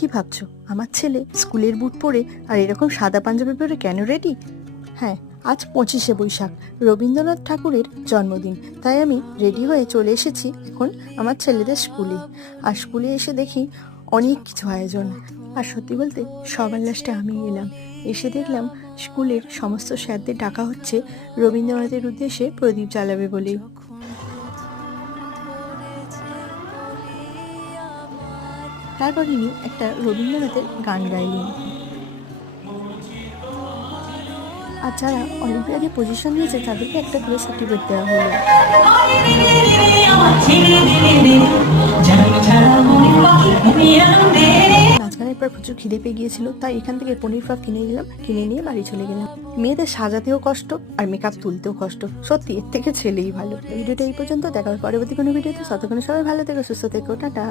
কি ভাবছো, আমার ছেলে স্কুলের বুট পরে আর এরকম সাদা পাঞ্জাবি পরে কেন রেডি? হ্যাঁ, আজ 25শে বৈশাখ, রবীন্দ্রনাথ ঠাকুরের জন্মদিন। তাই আমি রেডি হয়ে চলে এসেছি এখন আমার ছেলেদের স্কুলে। আর স্কুলে এসে দেখি অনেক কিছু আয়োজন। আর সত্যি বলতে সবার লাস্টে আমি এলাম। এসে দেখলাম স্কুলের সমস্ত স্যারদের ডাকা হচ্ছে রবীন্দ্রনাথের উদ্দেশ্যে প্রদীপ জ্বালাবে বলে। তারপর ইনি একটা রবীন্দ্রনাথের গান গাইলেন। আর যারা অলিম্পিয়াডে পজিশন নিয়েছে তাদেরকে একটা করে সার্টিফিকেট দেওয়া হলো। নাচ গানের পর প্রচুর খিদে পেয়ে গিয়েছিল, তাই এখান থেকে পনির ফ্রক কিনে নিলাম, কিনে নিয়ে বাড়ি চলে গেলাম। মেয়েদের সাজাতেও কষ্ট আর মেকআপ তুলতেও কষ্ট, সত্যি এর থেকে ছেলেই ভালো। ভিডিওটা এই পর্যন্ত, দেখা হবে পরবর্তী কোনো ভিডিওতে। ততক্ষণ সবাই ভালো থেকো, সুস্থ থেকো, টাটা।